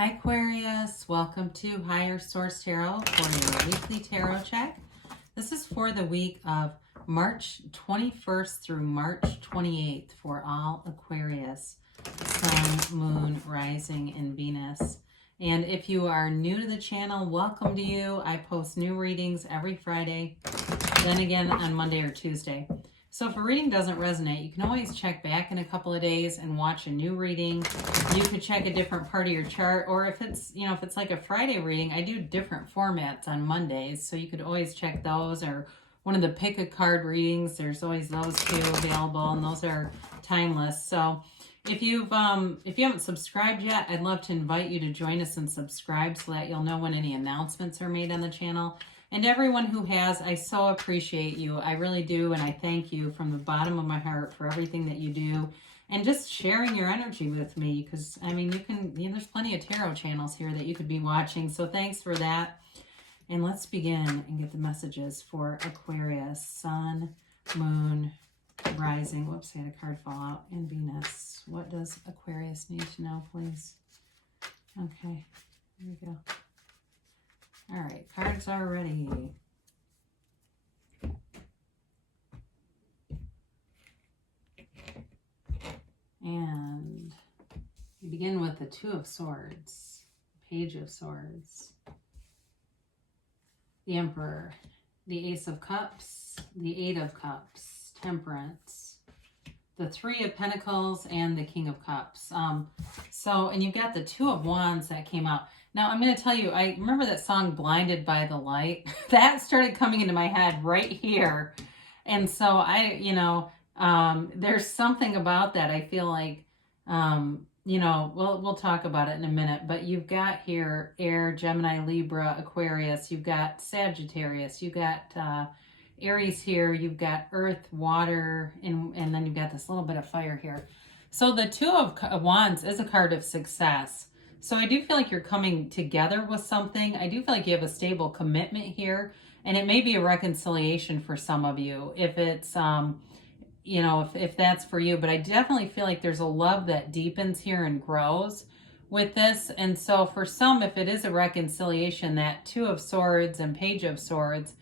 Hi Aquarius, welcome to Higher Source Tarot for your weekly tarot check. This is for the week of March 21st through March 28th for all Aquarius, Sun, Moon, Rising, and Venus. And if you are new to the channel, welcome to you. I post new readings every Friday, then again on Monday or Tuesday. So if a reading doesn't resonate, you can always check back in a couple of days and watch a new reading. You could check a different part of your chart, or if it's, if it's like a Friday reading, I do different formats on Mondays. So you could always check those, or one of the pick a card readings. There's always those two available, and those are timeless. So if you haven't subscribed yet, I'd love to invite you to join us and subscribe so that you'll know when any announcements are made on the channel. And everyone who has, I so appreciate you. I really do, and I thank you from the bottom of my heart for everything that you do. And just sharing your energy with me, because, I mean, there's plenty of tarot channels here that you could be watching. So thanks for that. And let's begin and get the messages for Aquarius, Sun, Moon, Rising. Whoops, I had a card fall out. And Venus. What does Aquarius need to know, please? Okay, here we go. All right, cards are ready. And we begin with the Two of Swords, Page of Swords, the Emperor, the Ace of Cups, the Eight of Cups, Temperance, the Three of Pentacles, and the King of Cups. And you've got the Two of Wands that came out. Now, I'm going to tell you, I remember that song, Blinded by the Light. That started coming into my head right here. And so there's something about that. I feel like, we'll talk about it in a minute. But you've got here Air, Gemini, Libra, Aquarius. You've got Sagittarius. You've got Aries here. You've got Earth, Water, and then you've got this little bit of fire here. So the Two of Wands is a card of success. So I do feel like you're coming together with something. I do feel like you have a stable commitment here, and it may be a reconciliation for some of you if it's, if that's for you. But I definitely feel like there's a love that deepens here and grows with this. And so for some, if it is a reconciliation, that Two of Swords and Page of Swords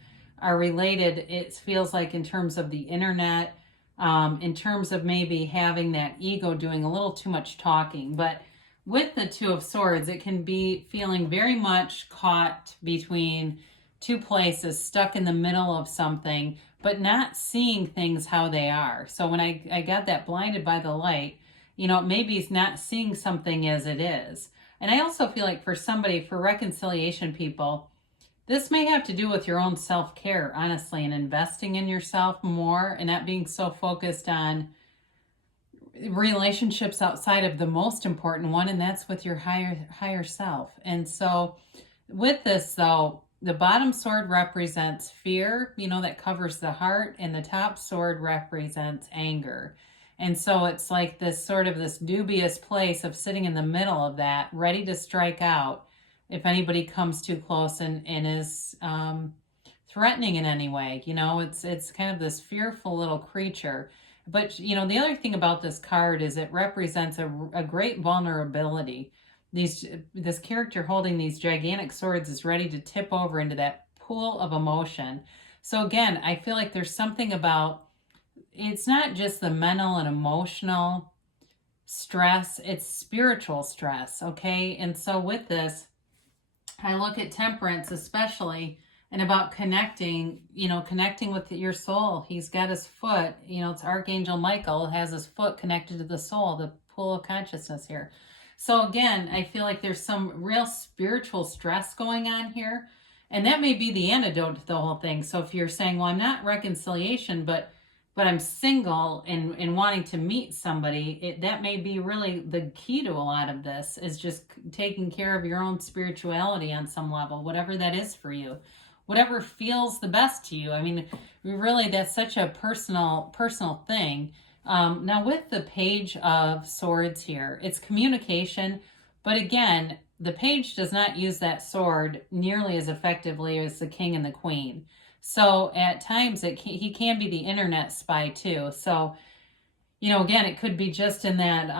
are related, it feels like in terms of the internet, in terms of maybe having that ego doing a little too much talking. But with the Two of Swords, it can be feeling very much caught between two places, stuck in the middle of something, but not seeing things how they are. So when I got that blinded by the light, maybe it's not seeing something as it is. And I also feel like for somebody, for reconciliation people, this may have to do with your own self-care, honestly, and investing in yourself more and not being so focused on relationships outside of the most important one, and that's with your higher self. And so with this, though, the bottom sword represents fear, that covers the heart, and the top sword represents anger. And so it's like this sort of this dubious place of sitting in the middle of that, ready to strike out if anybody comes too close and is threatening in any way. It's kind of this fearful little creature. But, the other thing about this card is it represents a great vulnerability. This character holding these gigantic swords is ready to tip over into that pool of emotion. So again, I feel like there's something about, it's not just the mental and emotional stress, it's spiritual stress, okay? And so with this, I look at Temperance especially, and about connecting with your soul. He's got his foot, it's Archangel Michael has his foot connected to the soul, the pool of consciousness here. So again, I feel like there's some real spiritual stress going on here. And that may be the antidote to the whole thing. So if you're saying, well, I'm not reconciliation, but I'm single and wanting to meet somebody, that may be really the key to a lot of this, is just taking care of your own spirituality on some level, whatever that is for you. Whatever feels the best to you. I mean, really, that's such a personal thing. Now, with the Page of Swords here, it's communication. But again, the page does not use that sword nearly as effectively as the King and the Queen. So at times, he can be the internet spy too. So, again, it could be just in that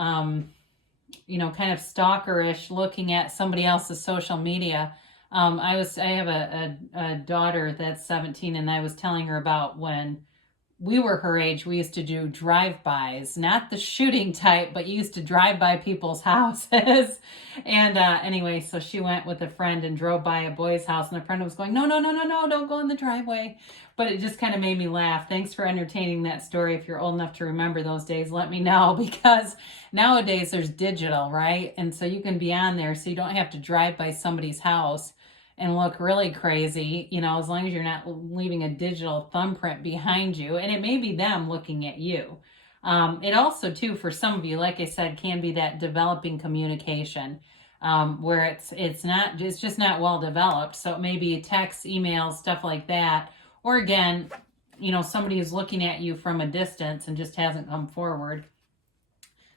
kind of stalkerish, looking at somebody else's social media. I have a daughter that's 17, and I was telling her about when we were her age, we used to do drive-bys, not the shooting type, but you used to drive by people's houses. And anyway, so she went with a friend and drove by a boy's house, and the friend was going, no, no, no, no, no, don't go in the driveway. But it just kind of made me laugh. Thanks for entertaining that story. If you're old enough to remember those days, let me know, because nowadays there's digital, right? And so you can be on there, so you don't have to drive by somebody's house and look really crazy, as long as you're not leaving a digital thumbprint behind you. And it may be them looking at you. It also, too, for some of you, like I said, can be that developing communication, where it's just not well developed. So it may be text, emails, stuff like that. Or again, somebody who's looking at you from a distance and just hasn't come forward.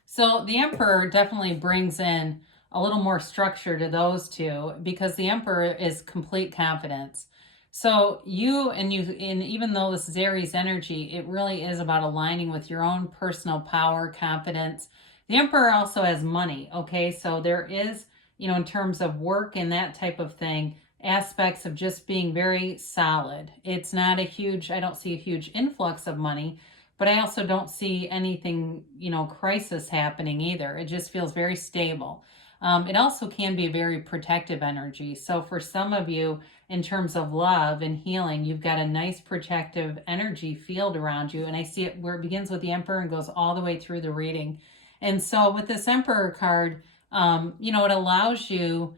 So the Emperor definitely brings in a little more structure to those two, because the Emperor is complete confidence. So and even though this is Aries energy, it really is about aligning with your own personal power, confidence. The Emperor also has money, okay? So there is, in terms of work and that type of thing, aspects of just being very solid. It's not I don't see a huge influx of money, but I also don't see anything, crisis happening either. It just feels very stable. It also can be a very protective energy. So for some of you, in terms of love and healing, you've got a nice protective energy field around you. And I see it where it begins with the Emperor and goes all the way through the reading. And so with this Emperor card, it allows you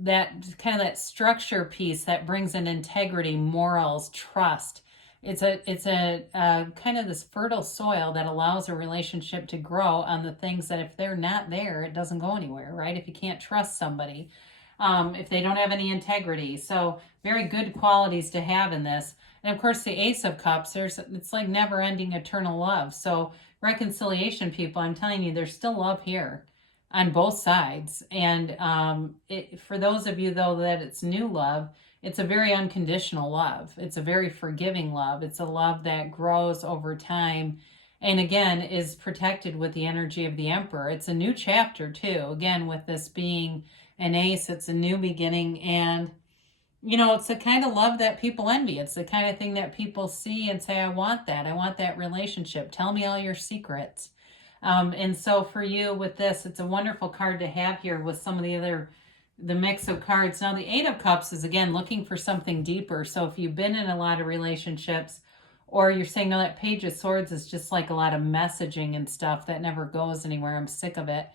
that kind of that structure piece that brings in integrity, morals, trust. It's a kind of this fertile soil that allows a relationship to grow on the things that if they're not there, it doesn't go anywhere, right? If you can't trust somebody, if they don't have any integrity. So very good qualities to have in this. And of course, the Ace of Cups, it's like never ending eternal love. So reconciliation, people, I'm telling you, there's still love here on both sides. And for those of you, though, that it's new love, it's a very unconditional love. It's a very forgiving love. It's a love that grows over time, and again, is protected with the energy of the Emperor. It's a new chapter, too. Again, with this being an ace, it's a new beginning. And, it's the kind of love that people envy. It's the kind of thing that people see and say, I want that. I want that relationship. Tell me all your secrets. And so for you with this, it's a wonderful card to have here with some of the mix of cards. Now, the Eight of Cups is, again, looking for something deeper. So if you've been in a lot of relationships, or you're saying, no, that Page of Swords is just like a lot of messaging and stuff that never goes anywhere, I'm sick of it.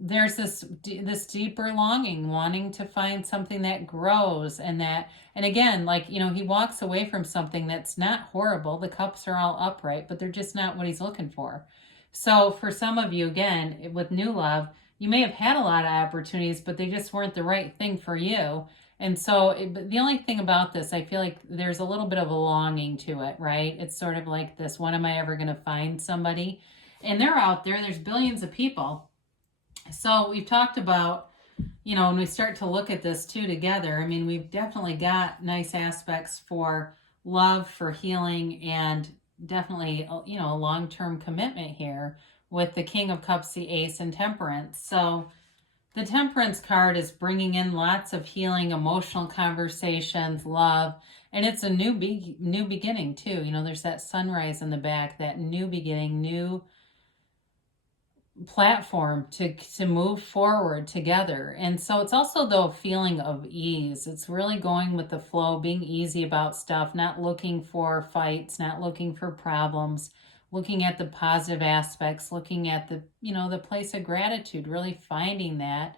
There's this deeper longing, wanting to find something that grows, and again, like, he walks away from something that's not horrible. The cups are all upright, but they're just not what he's looking for. So for some of you, again, with new love, you may have had a lot of opportunities, but they just weren't the right thing for you. And so the only thing about this, I feel like there's a little bit of a longing to it, right? It's sort of like this, when am I ever going to find somebody? And they're out there. There's billions of people. So we've talked about, when we start to look at this too together, I mean, we've definitely got nice aspects for love, for healing, and definitely, a long-term commitment here with the King of Cups, the Ace, and Temperance. So the Temperance card is bringing in lots of healing, emotional conversations, love, and it's a new beginning too. There's that sunrise in the back, that new beginning, new platform to move forward together. And so it's also, though, a feeling of ease. It's really going with the flow, being easy about stuff, not looking for fights, not looking for problems, looking at the positive aspects, looking at the place of gratitude, really finding that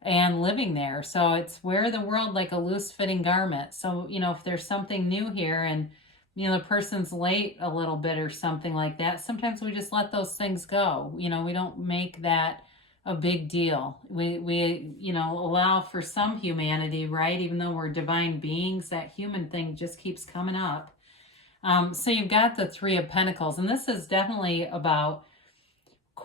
and living there. So it's wear the world like a loose fitting garment. So, if there's something new here and, the person's late a little bit or something like that, sometimes we just let those things go. We don't make that a big deal. We allow for some humanity, right? Even though we're divine beings, that human thing just keeps coming up. So you've got the Three of Pentacles, and this is definitely about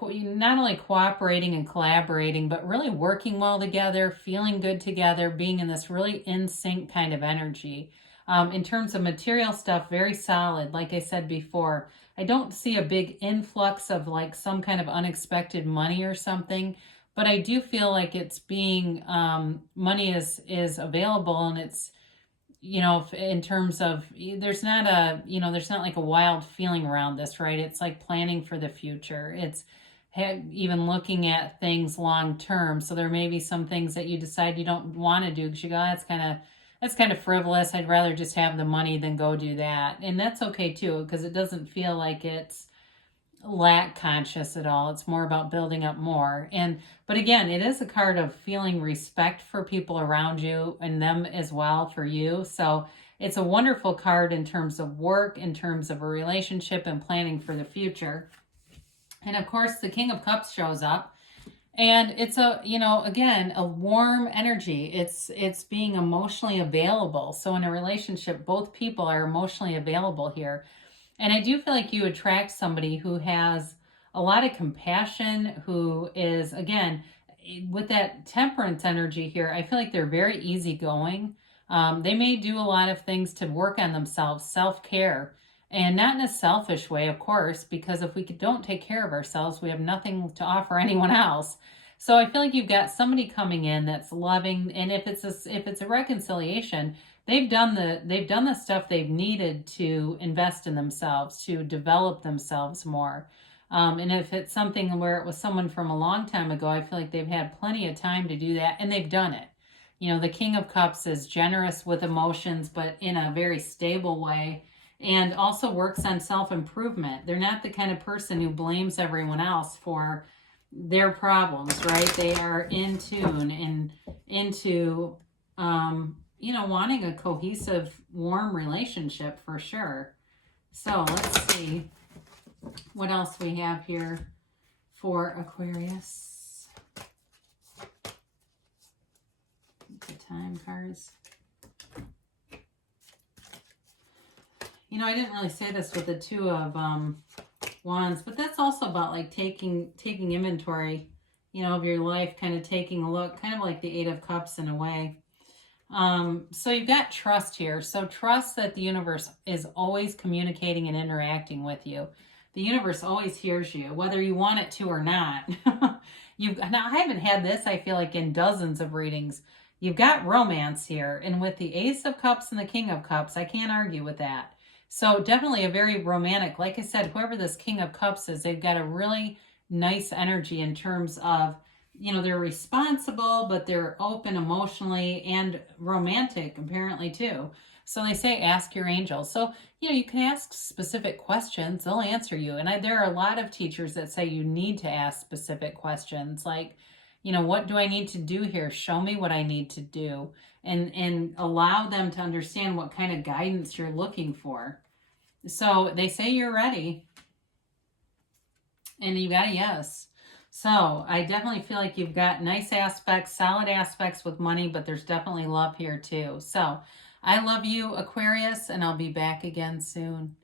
not only cooperating and collaborating, but really working well together, feeling good together, being in this really in sync kind of energy. In terms of material stuff, very solid. Like I said before, I don't see a big influx of like some kind of unexpected money or something, but I do feel like it's being, money is available, and it's, in terms of, there's not a, there's not like a wild feeling around this, right? It's like planning for the future. It's even looking at things long term. So there may be some things that you decide you don't want to do because you go, that's kind of frivolous. I'd rather just have the money than go do that. And that's okay too, because it doesn't feel like it's lack conscious at all. It's more about building up more. But again, it is a card of feeling respect for people around you and them as well for you. So it's a wonderful card in terms of work, in terms of a relationship and planning for the future. And of course, the King of Cups shows up, and it's again, a warm energy. It's being emotionally available. So in a relationship, both people are emotionally available here. And I do feel like you attract somebody who has a lot of compassion, who is, again, with that temperance energy here, I feel like they're very easygoing. They may do a lot of things to work on themselves, self-care, and not in a selfish way, of course, because if we don't take care of ourselves, we have nothing to offer anyone else. So I feel like you've got somebody coming in that's loving, and if it's a reconciliation, they've done the stuff they've needed to invest in themselves, to develop themselves more. And if it's something where it was someone from a long time ago, I feel like they've had plenty of time to do that, and they've done it. The King of Cups is generous with emotions, but in a very stable way, and also works on self-improvement. They're not the kind of person who blames everyone else for their problems, right? They are in tune and into, wanting a cohesive, warm relationship for sure. So let's see what else we have here for Aquarius. The time cards. I didn't really say this with the Two of Wands, but that's also about like taking inventory, of your life, kind of taking a look, kind of like the Eight of Cups in a way. So you've got trust here. So trust that the universe is always communicating and interacting with you. The universe always hears you, whether you want it to or not. Now, I haven't had this, I feel like, in dozens of readings. You've got romance here, and with the Ace of Cups and the King of Cups, I can't argue with that. So definitely a very romantic, like I said, whoever this King of Cups is, they've got a really nice energy in terms of, they're responsible, but they're open emotionally and romantic, apparently, too. So they say, ask your angels. So, you can ask specific questions. They'll answer you. And there are a lot of teachers that say you need to ask specific questions. Like, what do I need to do here? Show me what I need to do. And allow them to understand what kind of guidance you're looking for. So they say you're ready. And you got a yes. So I definitely feel like you've got nice aspects, solid aspects with money, but there's definitely love here too. So I love you, Aquarius, and I'll be back again soon.